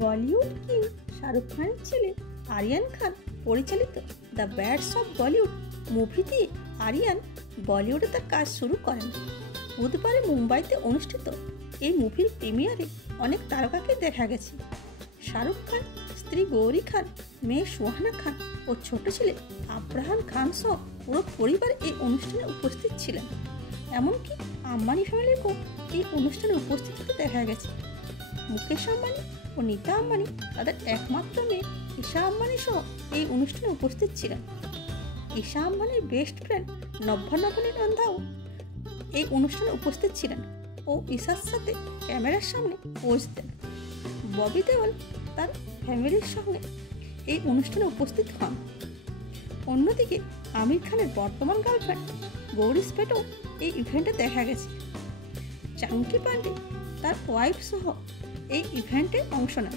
Bollywood king Shahrukh খানের ছেলে আরিয়ান খান পরিচালিত দ্য ব্যাডস অফ বলিউড মুভি দিয়ে আরিয়ান বলিউডে তার কাজ শুরু করেন। বুধবারে মুম্বাইতে অনুষ্ঠিত এই মুভির প্রিমিয়ারে অনেক তারকাকে দেখা গেছে। শাহরুখ খান, স্ত্রী গৌরী খান, মেয়ে সুহানা খান ও ছোট ছেলে আব্রাহাম খান সহ পুরো পরিবার এই অনুষ্ঠানে উপস্থিত ছিলেন। এমনকি আম্বানি ফ্যামিলিকেও এই অনুষ্ঠানে উপস্থিত হতে দেখা গেছে। মুকেশ আম্বানি ও নীতা আম্বানি তাদের একমাত্র মেয়ে ঈশা আম্বানি সহ এই অনুষ্ঠানে উপস্থিত ছিলেন। ঈশা আম্বানির বেস্ট ফ্রেন্ড নভ্যা নন্দনও এই অনুষ্ঠানে উপস্থিত ছিলেন ও ঈশার সাথে ক্যামেরার সামনে পোজ দেন। ববি দেওল তার ফ্যামিলির সঙ্গে এই অনুষ্ঠানে উপস্থিত হন। অন্যদিকে আমির খানের বর্তমান গার্লফ্রেন্ড গৌরী স্পেটও এই ইভেন্টে দেখা গেছে। চাঙ্কি পান্ডে তার ওয়াইফ সহ এই ইভেন্টে অংশ নেন।